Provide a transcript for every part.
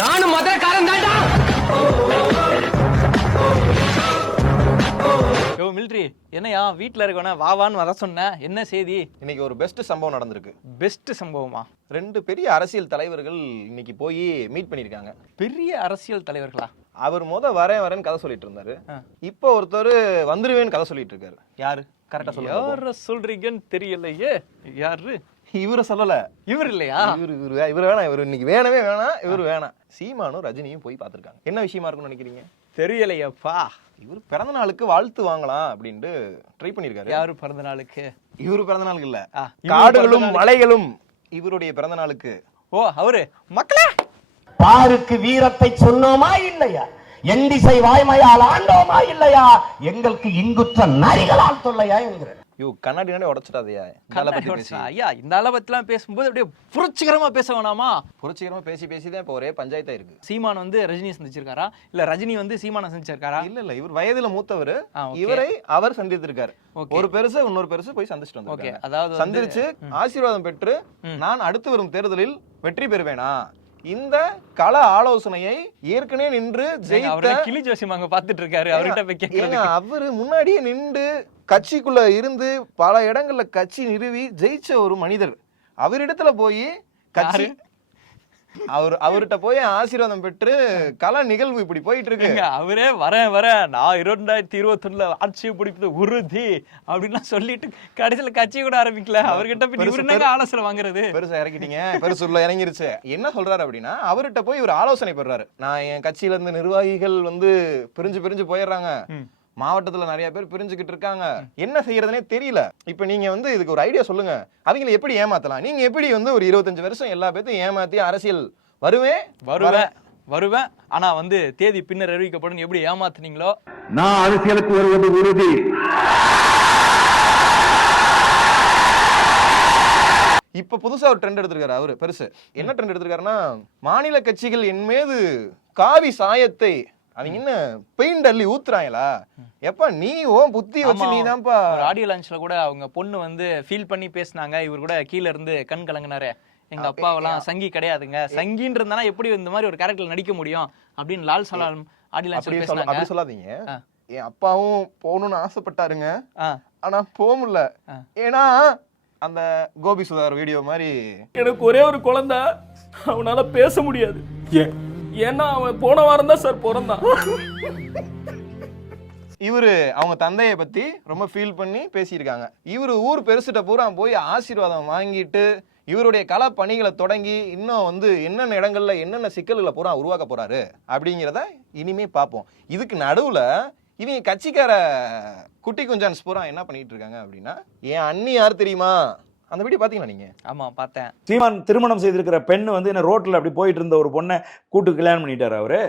நானும் மதுரக்காரன் தான்டா. யோ மிலிட்ரி, என்னையா வீட்டில் இருக்கவன வாவான்னு வர சொன்ன, என்ன செய்தி? இன்னைக்கு ஒரு பெஸ்ட் சம்பவம் நடந்திருக்கு. பெஸ்ட் சம்பவமா? 2 பெரிய அரசியல் தலைவர்கள் இன்னைக்கு போய் மீட் பண்ணிருக்காங்க. பெரிய அரசியல் தலைவர்களா? அவர் வரேன்னு கதை சொல்லிட்டு இருந்தாரு. இப்போ ஒருத்தர் வந்துருவேன்னு கதை சொல்லிட்டு இருக்காரு. யாரு? கரெக்டா சொல்லுங்க. யார சொல்றீங்கன்னு தெரியலையே. யாரு? இவரை சொல்லல. இவர் இல்லையா? இவர் வேணாம். இவர் இன்னைக்கு வேணவே வேணாம். இவர் வேணாம். சீமானும் ரஜினியும் போய் பார்த்திருக்காங்க. என்ன விஷயமா இருக்கும்னு நினைக்கிறீங்க? தெரியலையப்பா. இவர் பிறந்த நாளுக்கு வாழ்த்து வாங்கலாம் அப்படின்ட்டு ட்ரை பண்ணிருக்காரு. யாரு பிறந்த நாளுக்கு? இவரு பிறந்த நாளுக்கு இல்ல, இவரு காடுகளும் மலைகளும் இவருடைய பிறந்த நாளுக்கு. ஓ, அவரு மக்களே பாருக்கு வீரத்தை சொன்னோமா இல்லையா? எண்டிசை வாய்மையால் ஆண்டோமா இல்லையா? எங்களுக்கு இங்குற்ற நரிகளால் தொல்லையா என்கிற. கண்ணாடி உடைச்சிட்டாதையா? ஐயா, இந்த ஆளை பத்திலாம் பேசும்போது அப்படியே புரட்சிகரமா பேச வேணாமா? புரட்சிகரமா பேசிதான் இப்ப ஒரே பஞ்சாயத்தா இருக்கு. சீமான் ரஜினி சந்திச்சிருக்காரா இல்ல ரஜினி சீமான சந்திச்சிருக்காரா? இல்ல, இவர் வயதுல மூத்தவர். இவரை அவர் சந்தித்திருக்காரு. ஒரு பெருசு இன்னொரு பெருசு போய் சந்திச்சுட்டு வந்திருக்காங்க. அதாவது சந்திச்சு ஆசீர்வாதம் பெற்று நான் அடுத்து வரும் தேர்தலில் வெற்றி பெறுவேனா, இந்த கள ஆலோசனையை ஏற்கனவே நின்று கிளி ஜோசியம் பாத்துட்டு இருக்காரு. அவர்கிட்ட அவரு முன்னாடியே நின்று கட்சிக்குள்ள இருந்து பல இடங்கள்ல கட்சி நிறுவி ஜெயிச்ச ஒரு மனிதர். அவரிடத்துல போய் கட்சி அவர்கிட்ட போய் ஆசீர்வாதம் பெற்று கல நிகழ்வு இப்படி போயிட்டு இருக்கு. அவரே வர நான் 2021 ஆட்சியை பிடிப்பது உறுதி அப்படின்னு சொல்லிட்டு கடைசியில கட்சி கூட ஆரம்பிக்கல. அவர்கிட்ட ஆலோசனை வாங்குறது பெருசா இறக்கிட்டீங்க. பெருசு உள்ள இறங்கிருச்சு. என்ன சொல்றாரு அப்படின்னா, அவர்கிட்ட போய் ஒரு ஆலோசனை பெறாரு. நான் என் கட்சியில இருந்து நிர்வாகிகள் பிரிஞ்சு போயிடுறாங்க, மாவட்டத்துல நிறைய பேர் பிரிஞ்சுக்கிட்டு இருக்காங்க, என்ன செய்யறதுனே தெரியல. இப்ப நீங்க இதுக்கு ஒரு ஐடியா சொல்லுங்க. அவங்களை எப்படி ஏமாத்தலாம்? நீங்க எப்படி ஒரு 25 வருஷம் எல்லா பேர்த்தையும் ஏமாத்தி அரசியல் வருவேன் ஆனா தேதி பின்னர் அறிவிக்கப்படும் எப்படி ஏமாத்துனீங்களோ, நான் அரசியலுக்கு வருவது உறுதி. இப்ப புதுசா ஒரு ட்ரெண்ட் எடுத்திருக்காரு அவரு. பெருசு என்ன ட்ரெண்ட் எடுத்திருக்காருன்னா, மாநில கட்சிகள் என் மீது காவி சாயத்தை அவங்க என்ன பெயிண்ட் அள்ளி ஊத்துறாங்களா? எப்ப நீ புத்தி வச்சு நீ தான்ப்பா. ஆடியோ லான்ச்ல கூட அவங்க பொண்ணு ஃபீல் பண்ணி பேசினாங்க. இவர் கூட கீழ இருந்து கண் கலங்கினாரு. எங்க அப்பாவெல்லாம் சங்கி கிடையாதுங்க, சங்கின்னு இருந்தா எப்படி இந்த மாதிரி ஒரு கேரக்டர்ல நடிக்க முடியும் அப்படின்னு லால் சலாம் ஆடியோ லான்ச்ல பேசினாங்க. அப்படி சொல்லாதீங்க. என் அப்பாவும் போகணும்னு ஆசைப்பட்டாருங்க, ஆனா போக முடியல. ஏன்னா அந்த கோபி சுதாகர் வீடியோ மாதிரி எனக்கு ஒரே ஒரு குழந்தை, அவனால பேச முடியாது. ஏன்னா அவன் போன வாரம் தான் சார் பிறந்தான். இவரு அவங்க தந்தையை பத்தி ரொம்ப ஃபீல் பண்ணி பேசியிருக்காங்க. இவரு ஊர் பெருசுட்ட பூரா போய் ஆசீர்வாதம் வாங்கிட்டு இவருடைய கள பணிகளை தொடங்கி இன்னும் என்னென்ன இடங்கள்ல என்னென்ன சிக்கல்களை பூரா உருவாக்க போறாரு அப்படிங்கிறத இனிமே பார்ப்போம். இதுக்கு நடுவுல இவங்க கட்சிக்கார குட்டி குஞ்சான்ஸ் பூரா என்ன பண்ணிட்டு இருக்காங்க அப்படின்னா, என் அண்ணி யார் தெரியுமா? அந்த வீடியோ பாத்தீங்களா நீங்க? ஆமா பார்த்தேன். சீமான் திருமணம் செய்திருக்கிற பெண் என்ன ரோட்ல அப்படி போயிட்டு இருந்த ஒரு பொண்ணை கூட்டு கல்யாணம் பண்ணிட்டாரு. அவரு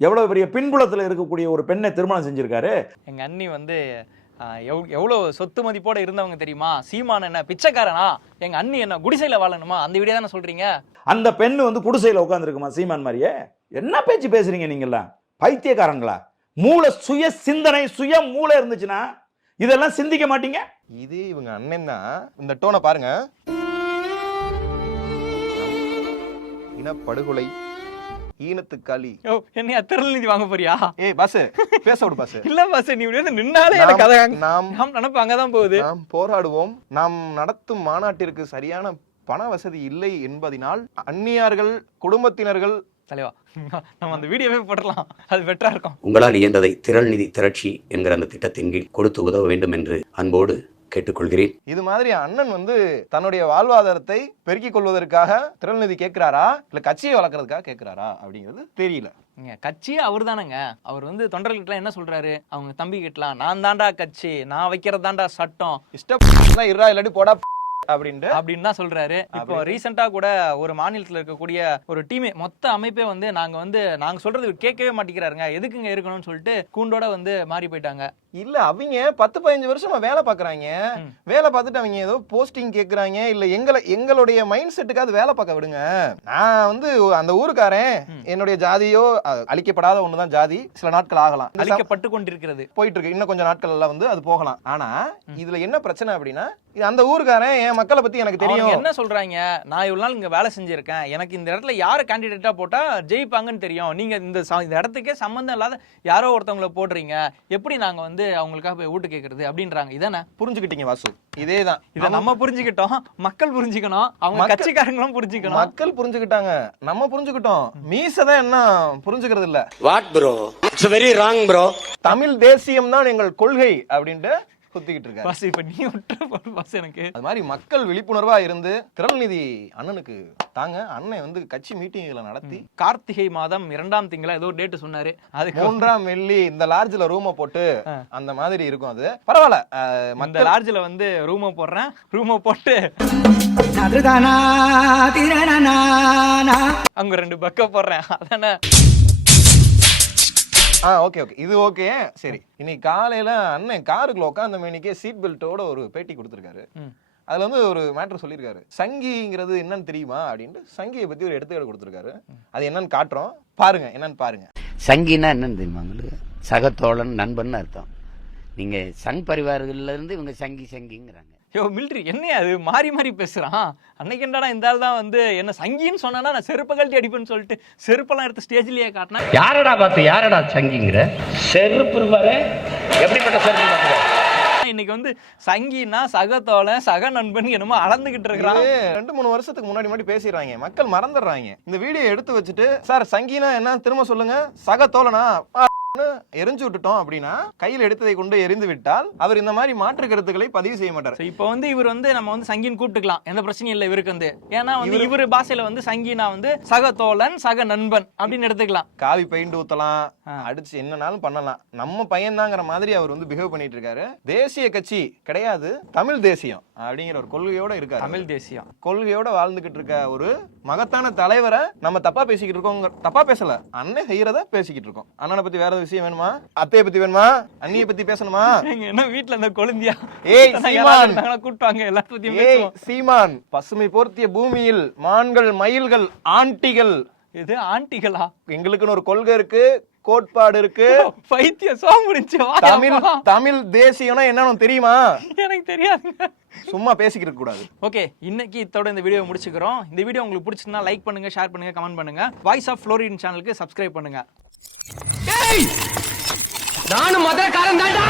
எவ்வளவு பெரிய பின்புலத்துல இருக்கக்கூடிய ஒரு பெண்ணை திருமணம் செஞ்சிருக்காரு. எங்க அண்ணி எவ்வளவு சொத்து மதிப்போட இருந்தவங்க தெரியுமா? சீமான் என்ன பிச்சைக்காரனா? எங்க அண்ணி என்ன குடிசையில வாழணுமா? அந்த வீடியோ தானே சொல்றீங்க? அந்த பெண்ணு குடிசையில உட்காந்துருக்குமா சீமான் மாதிரியே? என்ன பேச்சு பேசுறீங்க நீங்கெல்லாம்? பைத்தியக்காரங்களா? மூளை சுய சிந்தனை சுய மூளை இருந்துச்சுன்னா இதெல்லாம் சிந்திக்க மாட்டீங்க. இது இவங்க அண்ணன் தான். இந்த டோனை பாருங்க. இனப்படுகொலை, ஈனத்துக்காளி. என்ன திருநீதி வாங்க போறியா? பாஸ் பேச விடு பாஸ். இல்ல பாஸ், நீ நின்னாலே எனக்கு கதை நாம் நினைப்பு அங்கதான் போகுது. நாம் போராடுவோம். நாம் நடத்தும் மாநாட்டிற்கு சரியான பண வசதி இல்லை என்பதனால் அந்நியார்கள் குடும்பத்தினர்கள். தலைவா, நம்ம அந்த வீடியோவே போடலாம், அது பெட்டரா இருக்கும். உங்களால் இயன்றதை திரள் நிதி திரட்சி என்கிற அந்த திட்டத்தின் கீழ் கொடுத்து உதவ வேண்டும் என்று அன்போடு கேட்டுக்கொள்கிறேன். இது மாதிரி அண்ணன் தன்னுடைய வாழ்வாதாரத்தை பெருக்கிக் கொள்வதற்காக திரள் நிதி கேட்கிறாரா இல்ல கட்சியை வளர்க்கறதுக்காக கேட்கிறாரா அப்படிங்கிறது தெரியல. கட்சியே அவர் தானங்க. அவர் தொண்டர்கிட்ட என்ன சொல்றாரு? அவங்க தம்பி கிட்டலாம், நான் தாண்டா கட்சி, நான் வைக்கிறது தாண்டா சட்டம், இஷ்டம் இருறா இல்லாட்டி போடா அப்படின்னு தான் சொல்றாரு. இப்போ ரீசெண்டா கூட ஒரு மாநிலத்துல இருக்கக்கூடிய ஒரு டீமே மொத்த அமைப்பே நாங்க சொல்றது கேட்கவே மாட்டேங்கிறாருங்க, எதுக்குங்க இருக்கணும்னு சொல்லிட்டு கூண்டோட மாறி போயிட்டாங்க. இல்ல அவங்க 10-15 வருஷமா வேலை பாக்குறாங்க. வேலை பார்த்துட்டு அவங்க ஏதோ போஸ்டிங் கேக்குறாங்க. இல்ல எங்களுடைய மைண்ட் செட்டுக்காவது வேலை பார்க்க விடுங்க. நான் வந்து அந்த ஊருக்காரன், என்னுடைய ஜாதியோ அழிக்கப்படாத ஒண்ணுதான் ஜாதி. சில நாட்கள் ஆகலாம், அழிக்கப்பட்டு கொண்டிருக்கிறது, போயிட்டு இருக்கு. இன்னும் கொஞ்சம் நாட்கள் எல்லாம் வந்து அது போகலாம். ஆனா இதுல என்ன பிரச்சனை அப்படின்னா, அந்த ஊருக்காரன் என் மக்களை பத்தி எனக்கு தெரியும். என்ன சொல்றாங்க, நான் இவ்வளவு நாள் இங்க வேலை செஞ்சிருக்கேன், எனக்கு இந்த இடத்துல யாரு கேண்டிடேட்டா போட்டா ஜெயிப்பாங்கன்னு தெரியும், நீங்க இந்த இடத்துக்கே சம்பந்தம் இல்லாத யாரோ ஒருத்தவங்களை போடுறீங்க, எப்படி நாங்க வந்து அவங்களுக்காக போய் ஓட்டு கேட்கறது அப்படின்றாங்க. இதானே புரிஞ்சுக்கிட்டீங்க வாசு? இதேதான் இதை நம்ம புரிஞ்சுக்கிட்டோம், மக்கள் புரிஞ்சுக்கணும், அவங்க கட்சிக்காரங்களும் புரிஞ்சுக்கணும். மக்கள் புரிஞ்சுக்கிட்டாங்க, நம்ம புரிஞ்சுக்கிட்டோம், மீசதான் என்ன புரிஞ்சுக்கிறது இல்ல. What bro, it's very wrong bro. Tamil தேசியம் தான் எங்கள் கொள்கை அப்படின்ட்டு சுத்திக்கிட்டு இருக்காரு. இப்ப நீ எனக்கு அது மாதிரி மக்கள் விழிப்புணர்வா இருந்து திரள்நிதி அண்ணனுக்கு தாங்க. அண்ணன் வந்து கட்சி மீட்டிங்களை நடத்தி கார்த்திகை மாதம் 2ஆம் திங்களா ஏதோ டேட் சொன்னாரு, அதுக்கு 3ஆம் வெள்ளி இந்த லாட்ஜ்ல ரூம போட்டு அந்த மாதிரி இருக்கும். அது பரவாயில்ல, இந்த லாட்ஜ்ல வந்து ரூம போடுறேன், ரூம போட்டு அங்க 2 பக்க போடுறேன். அதானே ஓகே ஓகே, இது ஓகே. சரி, இன்னைக்கு காலையில அண்ணன் காருக்குள்ள உட்காந்த மேனிக்கே சீட் பெல்ட்டோட ஒரு பேட்டி கொடுத்திருக்காரு. அதுல வந்து ஒரு மேட்டர் சொல்லியிருக்காரு. சங்கிங்கிறது என்னன்னு தெரியுமா அப்படின்ட்டு சங்கியை பத்தி ஒரு எடுத்துக்காட்டு கொடுத்திருக்காரு. அது என்னன்னு காட்டுறோம், பாருங்க. என்னன்னு பாருங்க. சங்கின்னா என்னன்னு தெரியுமா உங்களுக்கு? சகத்தோழன், நண்பன் அர்த்தம். நீங்க சங் பரிவாரங்கள்ல இருந்து இவங்க சங்கிங்கிறாங்க. யோ மிலிட்ரி என்னையா அது மாறி மாறி பேசுறான்? அன்னைக்கு என்னடா இந்த ஆள் தான் வந்து என்ன சங்கின்னு சொன்னா நான் செருப்பு கழட்டி அடிப்பேன்னு சொல்லிட்டு செருப்பெல்லாம் எடுத்து ஸ்டேஜ்லயே காட்டினா, யாரடா பார்த்து யாரடா சங்கிங்கிற? செருப்பு பாரு, எப்படிப்பட்ட செருப்பு பாரு. இன்னைக்கு வந்து சங்கின்னா சகத்தோழன், சக நண்பன் என்னமோ அளந்துகிட்டு இருக்கிறான். 2-3 வருஷத்துக்கு முன்னாடி பேசிடுறாங்க, மக்கள் மறந்துடுறாங்க. இந்த வீடியோ எடுத்து வச்சுட்டு, சார் சங்கினா என்ன திரும்ப சொல்லுங்க, சகத்தோழனா எரிஞ்சு விட்டுட்டோம் அப்படின்னா, கையில் எடுத்ததை கொண்டு எரிந்து விட்டால் அவர் இந்த மாதிரி மாற்று கருத்துக்களை பதிவு செய்ய மாட்டார். இப்போ வந்து இவர் வந்து நம்ம வந்து சங்கின்னு கூப்பிட்டுக்கலாம், எந்த பிரச்சனையும் இல்லை இவருக்கு வந்து. ஏன்னா வந்து இவரு பாஷையில வந்து சங்கினா வந்து சக தோழன், சக நண்பன் அப்படின்னு எடுத்துக்கலாம். காவி பெயிண்ட் ஊத்தலாம், அடிச்சு என்னன்னாலும் பண்ணலாம், நம்ம பையன் தாங்கிற மாதிரி அவர் வந்து பிஹேவ் பண்ணிட்டு இருக்காரு. தேசிய கட்சி கிடையாது, தமிழ் தேசியம் அப்படிங்கிற ஒரு கொள்கையோட இருக்காரு. தமிழ் தேசியம் கொள்கையோட வாழ்ந்துகிட்டு இருக்க ஒரு மகத்தான தலைவரை நம்ம தப்பா பேசிக்கிட்டு இருக்கோம். தப்பா பேசல, அண்ணன் செய்யறத பேசிக்கிட்டு இருக்கோம். அண்ணனை பத்தி வேற விஷயம் வேணுமா? அத்தைய பத்தி வேணுமா? அண்ணிய பத்தி பேசணுமா? என்ன வீட்டுல இந்த கொழுந்தியா கூட்டுவாங்க எல்லாத்தையும். சீமான், பசுமை போர்த்திய பூமியில் மான்கள், மயில்கள், ஆண்டிகள். இது ஆண்டிகளா? எங்களுக்குன்னு ஒரு கொள்கை இருக்கு, கோட்பாடு இருக்கு. பைத்தியம் சோமுடிச்சு. தமிழ் தேசியம்னா என்னன்னு தெரியுமா? எனக்கு தெரியாதுங்க, சும்மா பேசிக்கிட்டு கூடாது. ஓகே, இன்னைக்கு இதோட இந்த வீடியோ முடிச்சுக்கிறோம். இந்த வீடியோ உங்களுக்கு பிடிச்சிருந்தா லைக் பண்ணுங்க, ஷேர் பண்ணுங்க, கமெண்ட் பண்ணுங்க. வாய்ஸ் ஆஃப் ஃப்ளோரின் சேனலுக்கு சப்ஸ்கிரைப் பண்ணுங்க. நானும் மதுரக்காரன் தான்டா.